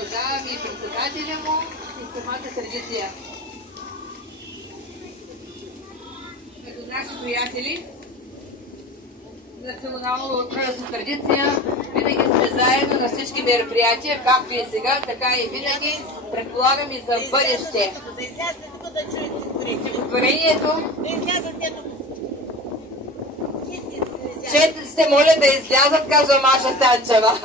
Продължаваме и председателя му и самата традиция. Като наши приятели, национално кръстна традиция, винаги сме заедно на всички мероприятия, както и сега, така и винаги, предполагам и за бъдеще. Стихотворението. Четите, моля да излязат, казва Маша Станчева.